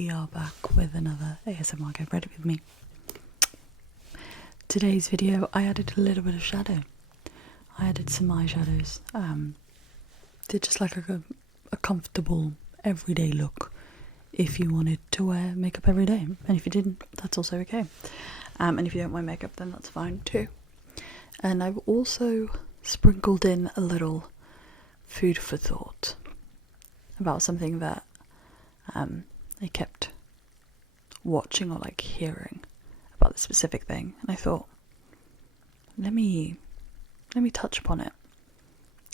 We are back with another ASMR Get Ready With Me. Today's video, I added a little bit of shadow. I added some eyeshadows. Did just like a comfortable everyday look if you wanted to wear makeup every day. And if you didn't, that's also okay. And if you don't wear makeup, then that's fine too. And I've also sprinkled in a little food for thought about something that I kept watching or like hearing about this specific thing, and I thought, let me touch upon it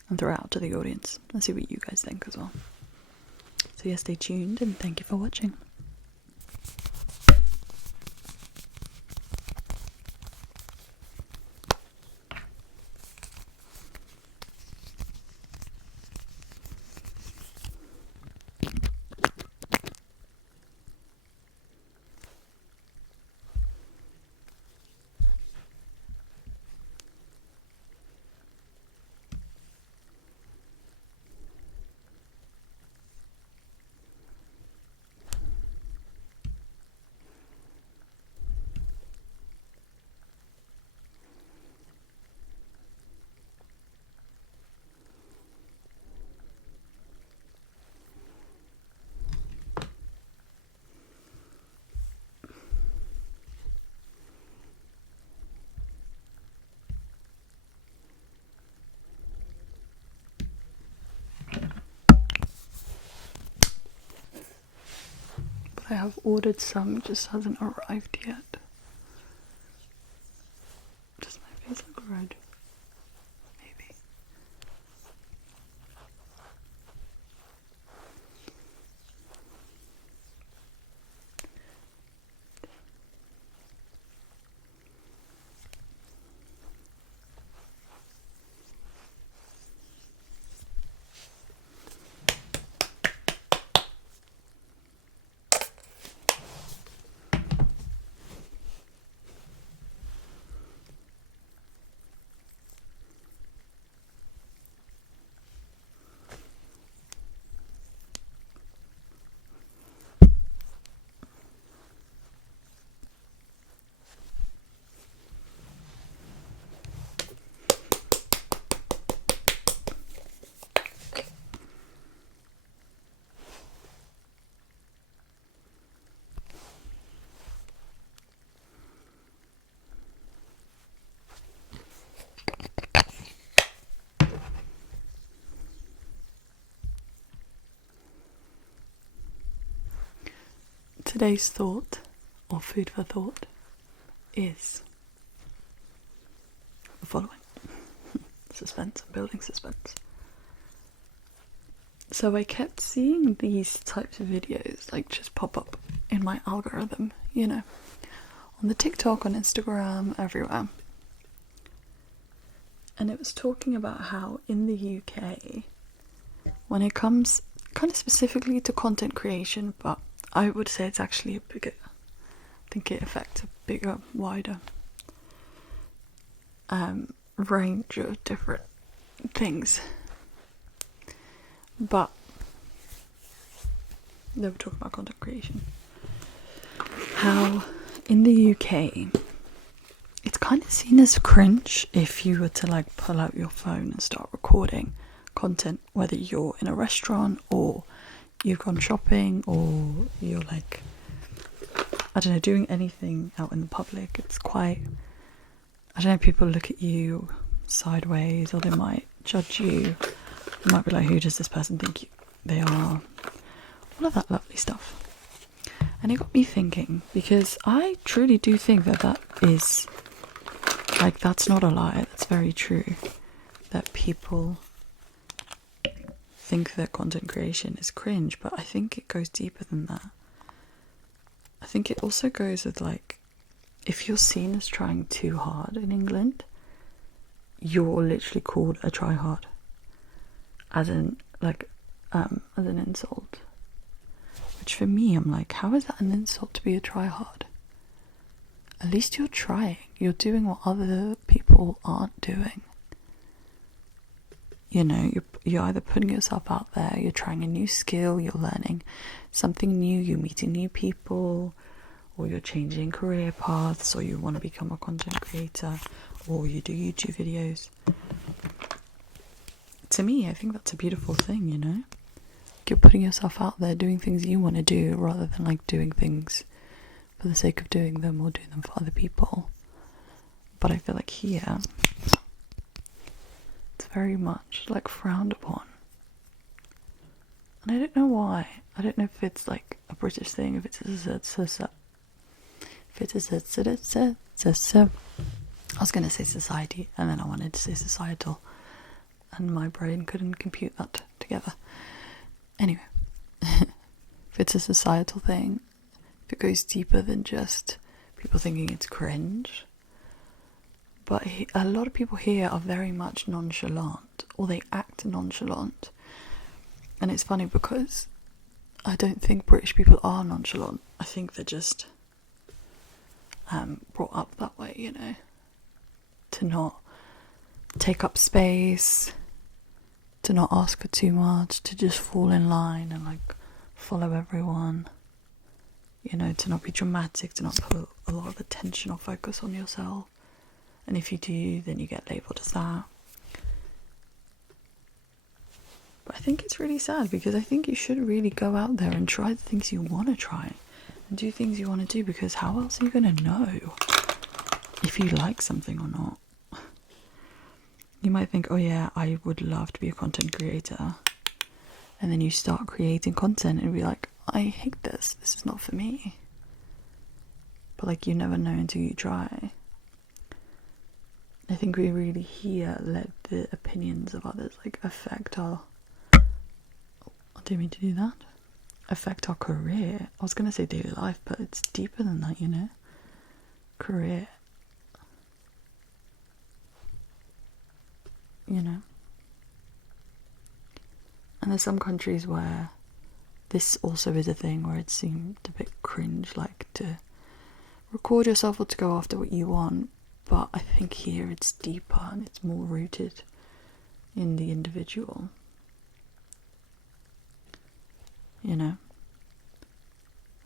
and throw it out to the audience and see what you guys think as well. So yeah, stay tuned and thank you for watching. I have ordered some, just hasn't arrived yet. Does my face look red? Maybe. Today's thought, or food for thought, is the following. Suspense, I'm building suspense. So I kept seeing these types of videos like just pop up in my algorithm, you know, on the TikTok, on Instagram, everywhere. And it was talking about how in the UK, when it comes kind of specifically to content creation, but I would say it's actually I think it affects a bigger, wider range of different things. But they were talking about content creation. How in the UK, it's kind of seen as cringe if you were to like pull out your phone and start recording content, whether you're in a restaurant or you've gone shopping or you're like, I don't know, doing anything out in the public. It's quite, I don't know, people look at you sideways or they might judge you. They might be like, who does this person think they are? All of that lovely stuff. And it got me thinking, because I truly do think that is, like, that's not a lie, that's very true, that people think that content creation is cringe, but I think it goes deeper than that. I think it also goes with, like, if you're seen as trying too hard in England, you're literally called a tryhard, as in, like, as an insult. Which for me, I'm like, how is that an insult to be a tryhard? At least you're trying. You're doing what other people aren't doing. You know, you're either putting yourself out there, you're trying a new skill, you're learning something new, you're meeting new people, or you're changing career paths, or you want to become a content creator, or you do YouTube videos. To me, I think that's a beautiful thing, you know? You're putting yourself out there, doing things you want to do, rather than like doing things for the sake of doing them or doing them for other people. But I feel like here, it's very much like frowned upon. And I don't know why. I don't know if it's like a British thing, if it's I was going to say society, and then I wanted to say societal, and my brain couldn't compute that together. Anyway, if it's a societal thing, if it goes deeper than just people thinking it's cringe. But a lot of people here are very much nonchalant, or they act nonchalant. And it's funny because I don't think British people are nonchalant. I think they're just brought up that way, you know, to not take up space, to not ask for too much, to just fall in line and like follow everyone, you know, to not be dramatic, to not put a lot of attention or focus on yourself. And if you do, then you get labelled as that. But I think it's really sad, because I think you should really go out there and try the things you want to try and do things you want to do, because how else are you going to know if you like something or not? You might think, oh yeah, I would love to be a content creator. And then you start creating content and be like, I hate this. This is not for me. But like, you never know until you try. I think we really here let the opinions of others like affect our... I didn't mean to do that. Affect our career. I was going to say daily life, but it's deeper than that, you know? Career. You know? And there's some countries where this also is a thing, where it seemed a bit cringe, like to record yourself or to go after what you want. But I think here it's deeper and it's more rooted in the individual. You know?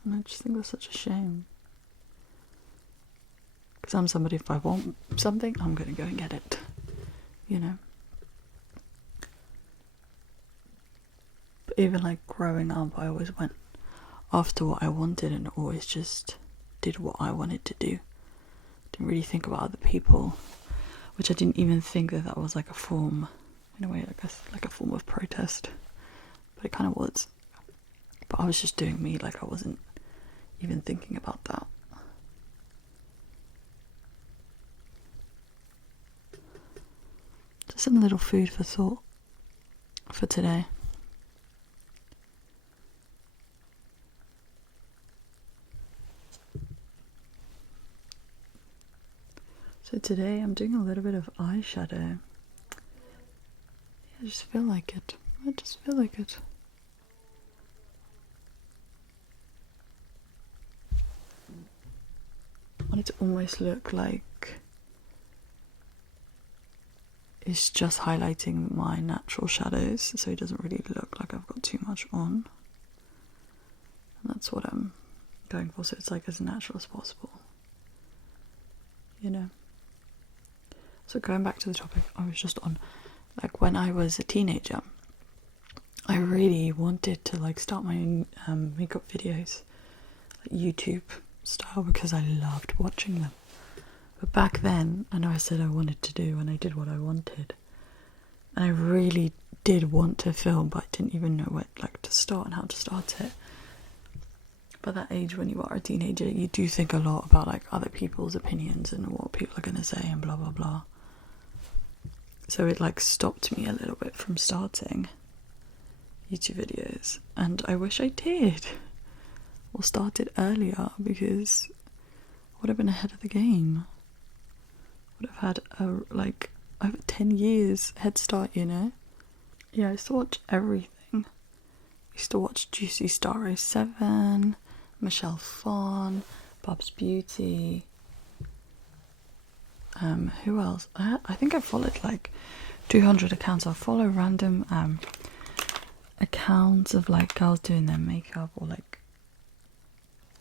And I just think that's such a shame. Because I'm somebody, if I want something, I'm going to go and get it. You know? But even like growing up, I always went after what I wanted and always just did what I wanted to do. Didn't really think about other people, which I didn't even think that was like a form, in a way, like a form of protest, but it kind of was. But I was just doing me, like I wasn't even thinking about that. Just some little food for thought for today. So today I'm doing a little bit of eyeshadow. I just feel like it. I just feel like it. I want it to almost look like it's just highlighting my natural shadows, so it doesn't really look like I've got too much on. And that's what I'm going for, so it's like as natural as possible. You know? So going back to the topic I was just on, like when I was a teenager, I really wanted to like start my own makeup videos, like YouTube style, because I loved watching them. But back then, I know I said I wanted to do, and I did what I wanted. And I really did want to film, but I didn't even know where like to start and how to start it. By that age, when you are a teenager, you do think a lot about like other people's opinions and what people are going to say and blah blah blah. So it like stopped me a little bit from starting YouTube videos, and I wish I did, or started earlier, because I would have been ahead of the game. Would have had like over 10 years head start, you know? Yeah, I used to watch everything. I used to watch Juicy Star 07, Michelle Phan, Bob's Beauty. Who else? I think I followed like 200 accounts. I'll follow random accounts of like girls doing their makeup, or like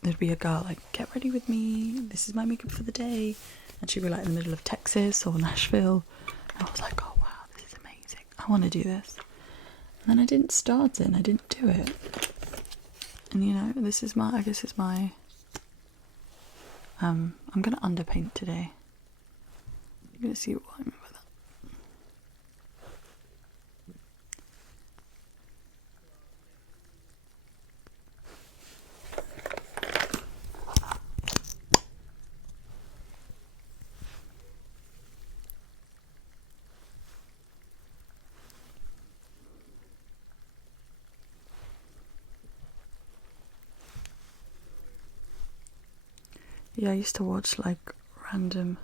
there'd be a girl like, get ready with me, this is my makeup for the day, and she'd be like in the middle of Texas or Nashville, and I was like, oh wow, this is amazing, I want to do this. And then I didn't start it and I didn't do it, and you know, this is my, I guess it's my I'm gonna underpaint today. You're gonna see what I mean by that. Yeah, I used to watch like random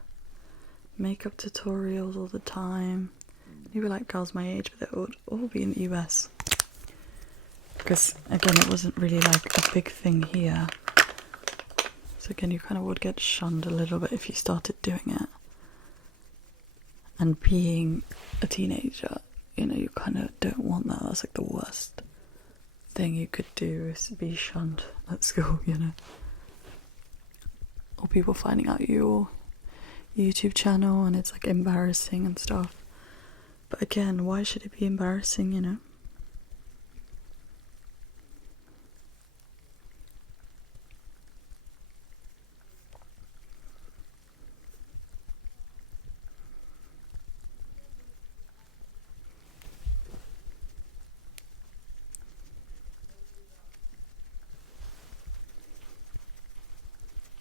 makeup tutorials all the time. Maybe like girls my age, but they would all be in the US. Because again, it wasn't really like a big thing here. So again, you kind of would get shunned a little bit if you started doing it. And being a teenager, you know, you kind of don't want that. That's like the worst thing you could do, is be shunned at school, you know. Or people finding out your YouTube channel and it's like embarrassing and stuff. But again, why should it be embarrassing, you know?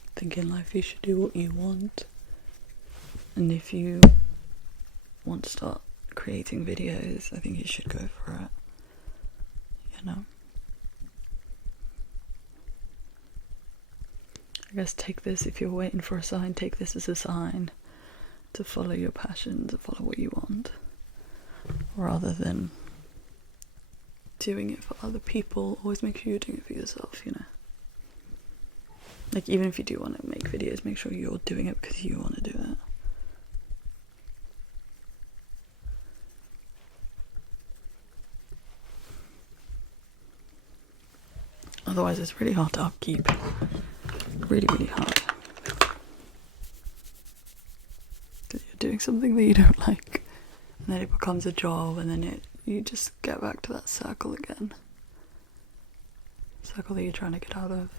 I think in life you should do what you want, and if you want to start creating videos, I think you should go for it, you know. I guess take this, if you're waiting for a sign, take this as a sign to follow your passion, to follow what you want, rather than doing it for other people. Always make sure you're doing it for yourself, you know. Like, even if you do want to make videos, make sure you're doing it because you want to do it. Otherwise, it's really hard to upkeep. Really, really hard. Because you're doing something that you don't like, and then it becomes a job, and then you just get back to that circle again. Circle that you're trying to get out of.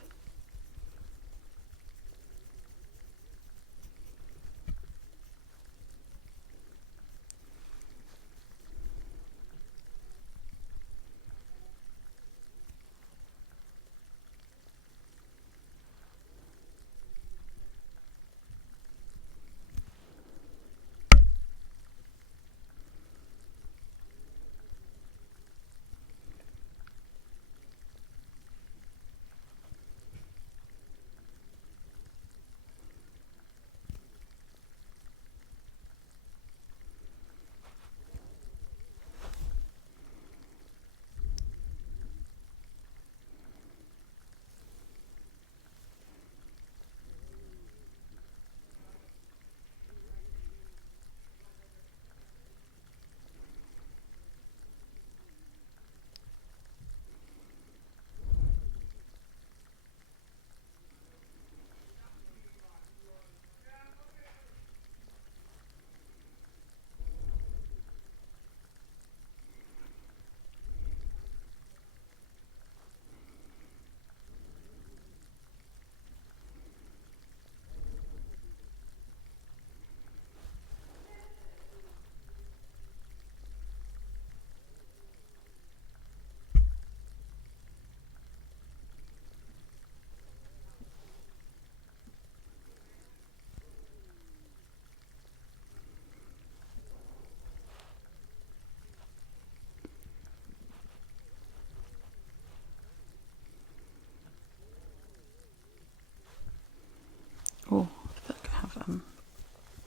Oh, I feel like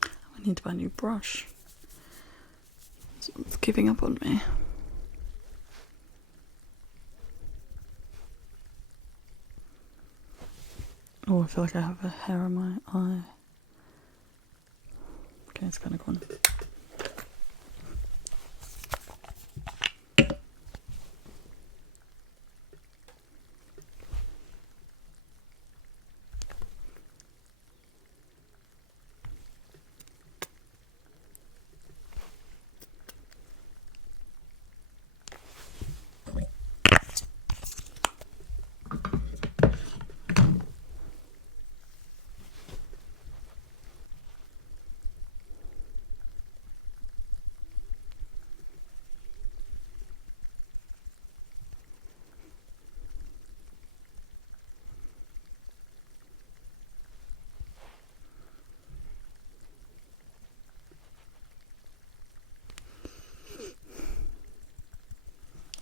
I need to buy a new brush. It's giving up on me. Oh, I feel like I have a hair on my eye. Okay, it's kind of gone.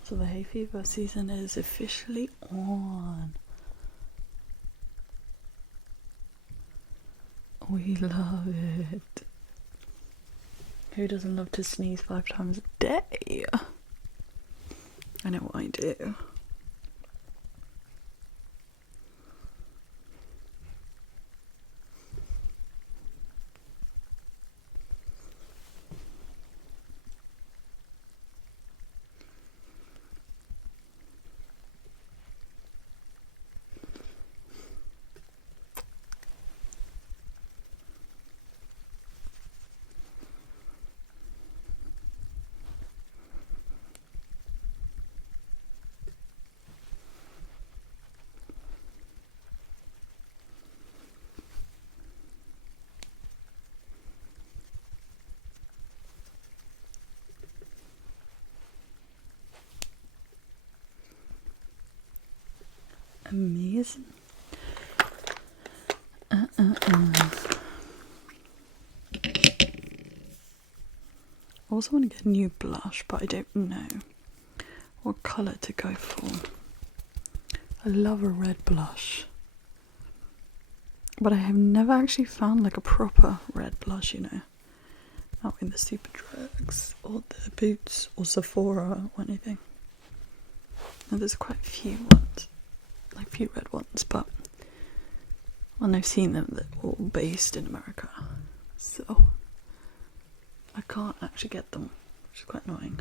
So the hay fever season is officially on. We love it. Who doesn't love to sneeze 5 times a day? I know what I do. Amazing. I also want to get a new blush, but I don't know what colour to go for. I love a red blush, but I have never actually found like a proper red blush, you know. Not in the Superdrugs or the Boots or Sephora or anything. Now there's quite a few ones, like few red ones, but when I've seen them, they're all based in America, so I can't actually get them, which is quite annoying.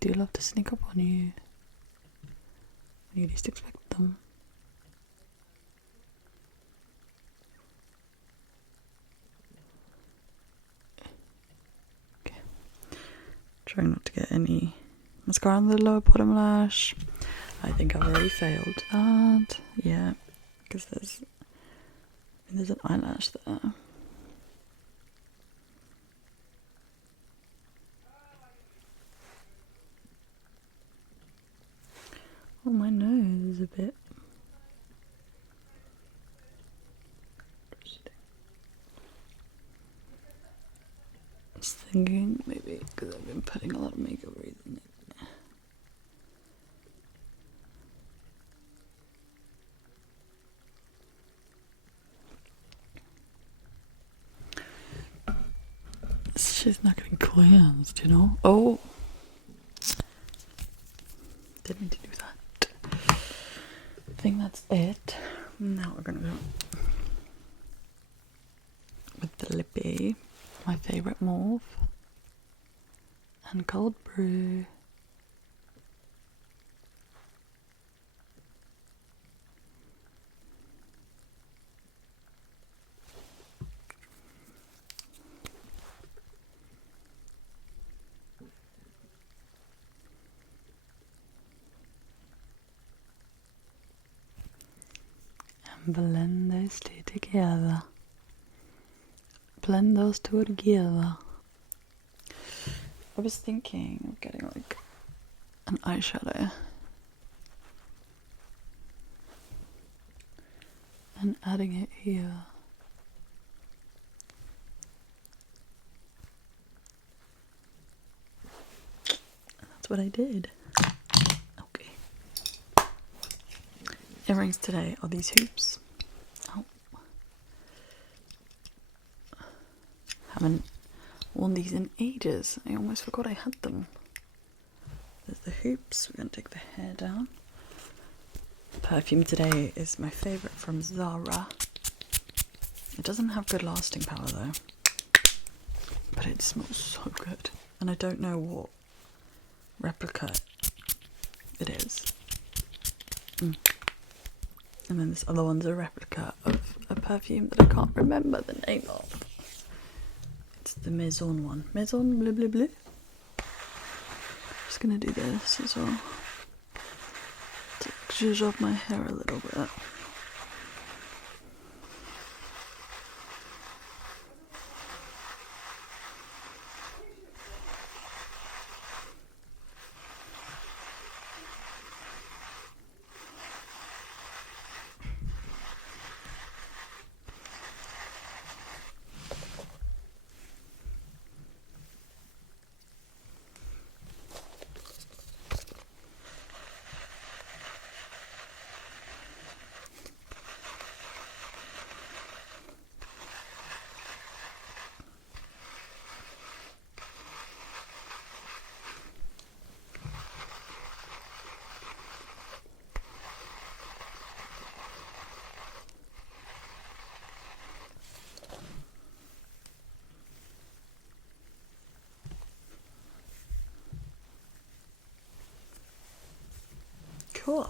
Do love to sneak up on you when you least expect them. Okay. Trying not to get any mascara on the lower bottom lash. I think I've already failed that. Yeah, because there's an eyelash there. a bit. I was thinking maybe because I've been putting a lot of makeup recently. She's not getting cleansed, you know? Oh! Didn't need to do that. I think that's it. Now we're gonna go with the lippy, my favourite mauve, and cold brew. And blend those two together. Blend those two together. I was thinking of getting like an eyeshadow and adding it here. That's what I did. Okay. Earrings today are these hoops. Oh. Haven't worn these in ages. I almost forgot I had them. There's the hoops. We're going to take the hair down. Perfume today is my favourite from Zara. It doesn't have good lasting power though. But it smells so good. And I don't know what replica it is. And then this other one's a replica of a perfume that I can't remember the name of. It's the Maison one. Maison bleu bleu bleu. Just gonna do this as well. To zhuzh off my hair a little bit. Cool.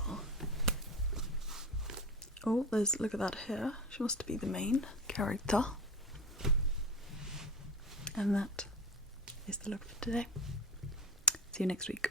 Oh, look at that hair. She wants to be the main character. And that is the look for today. See you next week.